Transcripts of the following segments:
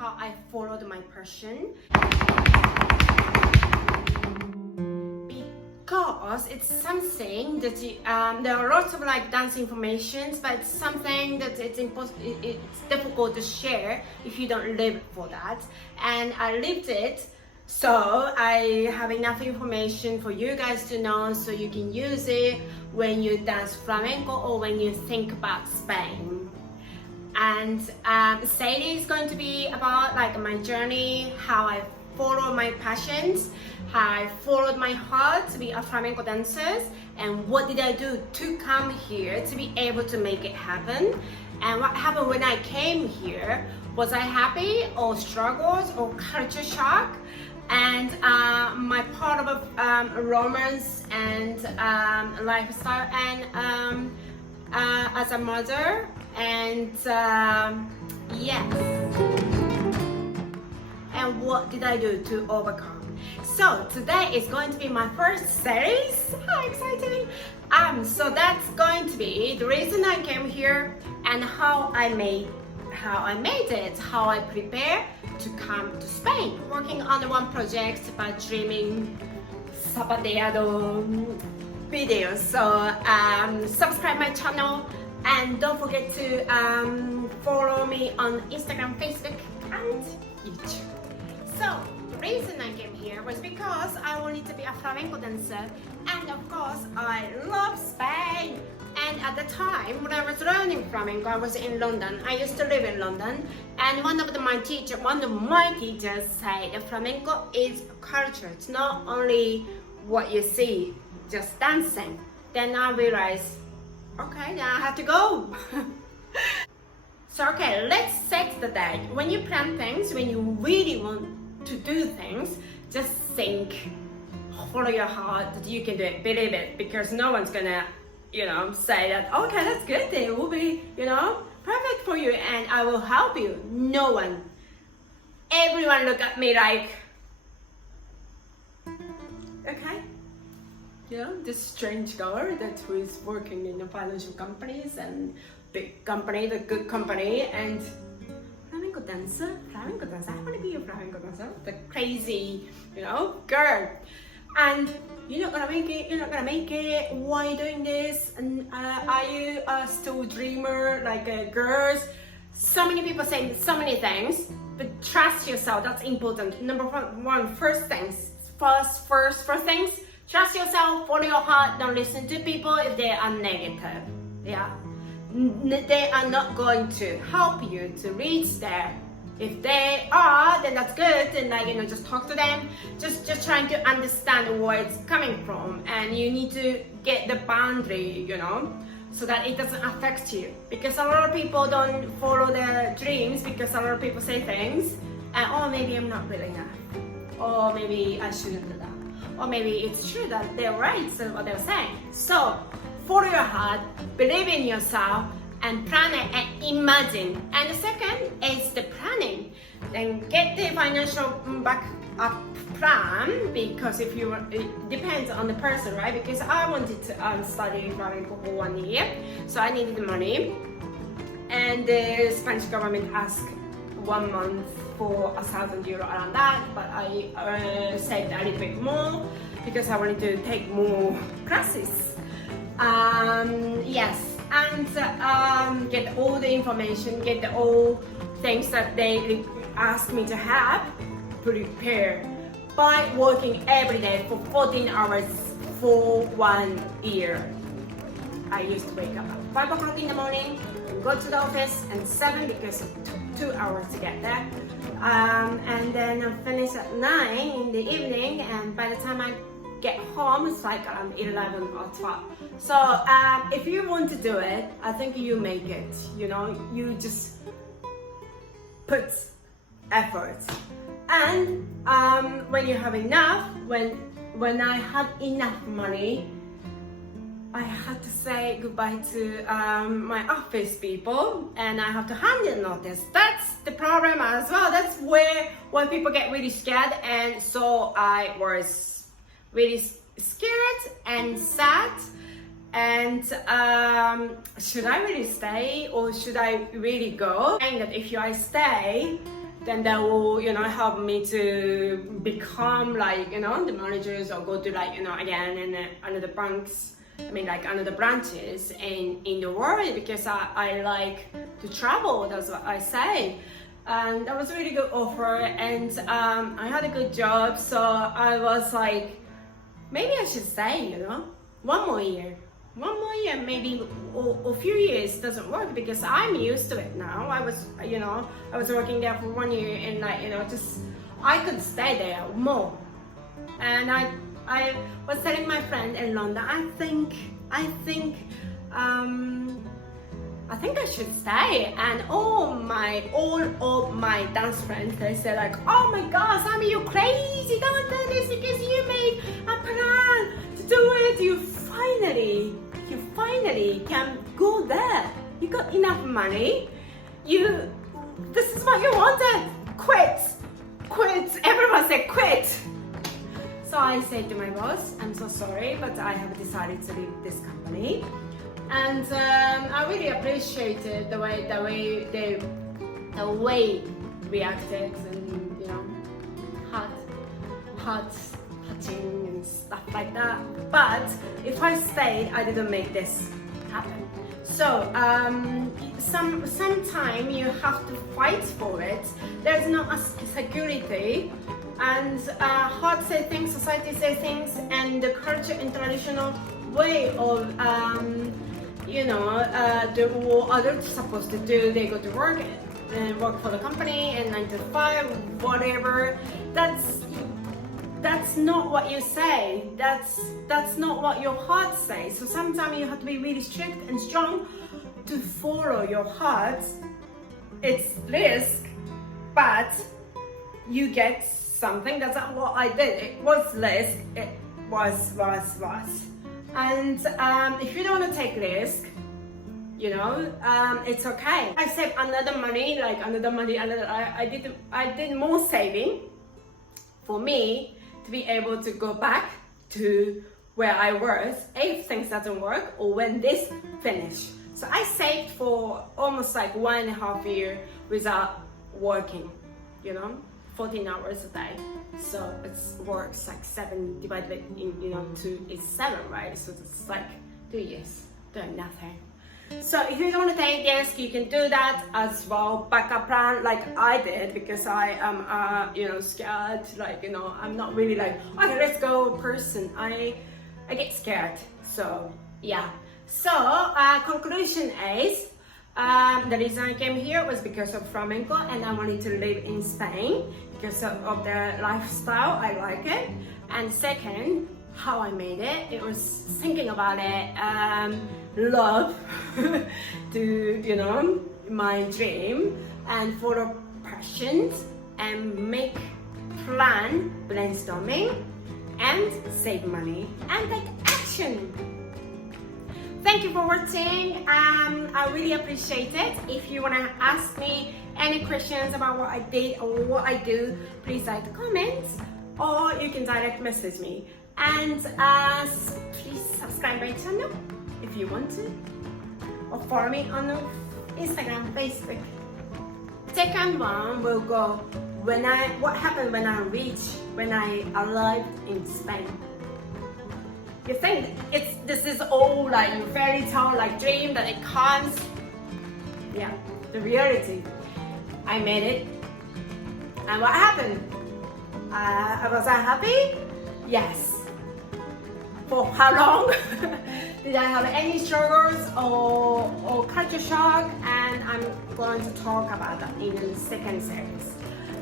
how I followed my passion. Because it's something that there are lots of like dance informations, but it's something that it's difficult to share if you don't live for that. And I lived it, so I have enough information for you guys to know, so you can use it when you dance flamenco or when you think about Spain. And Sadie is going to be about like my journey, how I follow my passions, how I followed my heart to be a flamenco dancer, and what did I do to come here to be able to make it happen, and what happened when I came here. Was I happy or struggles or culture shock, and my part of romance and lifestyle, and as a mother, and yes, and what did I do to overcome. So today is going to be my first series. How exciting! So that's going to be the reason I came here and how I made it, how I prepare to come to Spain. Working on one project by dreaming Zapateado videos. So subscribe my channel and don't forget to follow me on Instagram, Facebook, and YouTube. So the reason I came here was because I wanted to be a flamenco dancer, and of course I love Spain. And at the time when I was learning flamenco, I was in London. I used to live in London, and one of my teachers said that flamenco is a culture. It's not only what you see, just dancing. Then I realized, okay, then I have to go. So okay, let's set the date. When you plan things, when you really want to do things, just think, follow your heart that you can do it, believe it, because no one's gonna, say that, okay, that's good, it will be, perfect for you and I will help you. No one. Everyone look at me like, okay, this strange girl that who is working in the financial companies and big company, the good company, and flamenco dancer, I want to be a flamenco dancer, the crazy, girl. And you're not gonna make it, why are you doing this? And are you still a dreamer, like girls? So many people say so many things, but trust yourself, that's important. Number one, first things, trust yourself, follow your heart, don't listen to people if they are negative, They are not going to help you to reach there. If they are, then that's good, and just talk to them, just trying to understand where it's coming from, and you need to get the boundary, so that it doesn't affect you. Because a lot of people don't follow their dreams because a lot of people say things, and oh, maybe I'm not good enough, or maybe I shouldn't do that, or maybe it's true that they're right, so what they're saying. So follow your heart, believe in yourself, and plan it and imagine. And the second is the planning. Then get the financial backup plan, because it depends on the person, right? Because I wanted to study flamenco for 1 year, so I needed the money. And the Spanish government asked 1 month for €1,000 around that, but I saved a little bit more because I wanted to take more classes. Yes. And get all the information, get all things that they ask me to have, prepare by working every day for 14 hours for 1 year. I used to wake up at 5 o'clock in the morning and go to the office at 7 because it took 2 hours to get there. And then I finish at 9 in the evening, and by the time I get home, it's like 11 or 12. So if you want to do it, I think you make it, you just put effort. And when you have enough, when I had enough money, I had to say goodbye to my office people, and I have to hand in notice. That's the problem as well. That's when people get really scared, and so I was really scared and sad. And should I really stay or should I really go? And that if I stay, then they will, you know, help me to become like, you know, the managers, or go to like, you know, again in another banks, I mean like another branches in the world, because I like to travel, that's what I say. And that was a really good offer, and I had a good job, so I was like, maybe I should stay, you know, one more year, maybe a few years doesn't work, because I'm used to it now. I was working there for 1 year, and like, you know, just I could stay there more. And I was telling my friend in London, I think I should stay. And all of my dance friends, they said like, oh my God, Sammy, you're crazy, don't do this, because you made a plan to do it. You finally can go there. You got enough money. This is what you wanted. Quit. Everyone said quit. So I said to my boss, I'm so sorry, but I have decided to leave this company. And I really appreciated the way they reacted, and you know, heart touching and stuff like that. But if I stayed, I didn't make this happen. So sometime you have to fight for it. There's no security, and heart say things, society say things, and the culture and traditional way of what adults are supposed to do. They go to work and work for the company, and 9 to 5, whatever. That's not what you say. That's not what your heart says. So sometimes you have to be really strict and strong to follow your heart. It's risk, but you get something. That's not what I did. It was risk. It was. And if you don't want to take risk, you know, it's okay. I saved another money. I did more saving for me to be able to go back to where I was if things doesn't work, or when this finish. So I saved for almost like 1.5 years without working, you know, 14 hours a day. So it works like 7 divided in, you know, 2 is 7, right? So it's like 2 years doing nothing. So if you don't want to take risk, you can do that as well. Backup plan like I did, because I am scared. Like, you know, I'm not really like, okay, let's go person. I get scared. So yeah. So conclusion is, the reason I came here was because of flamenco, and I wanted to live in Spain because of the lifestyle. I like it. And second, how I made it. It was thinking about it. Love to, you know, my dream, and follow passions, and make plan, brainstorming, and save money, and take action. Thank you for watching. I really appreciate it. If you want to ask me any questions about what I did or what I do, please write the comments, or you can direct message me. And please subscribe my channel if you want to, or follow me on Instagram, Facebook. Second one will go what happened when I arrived in Spain. You think this is all like a fairy tale, like dream that it comes? Yeah, the reality. I made it. And what happened? Was I happy? Yes. For how long? Did I have any struggles or culture shock? And I'm going to talk about that in the second series.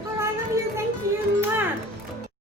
Alright, love you, thank you.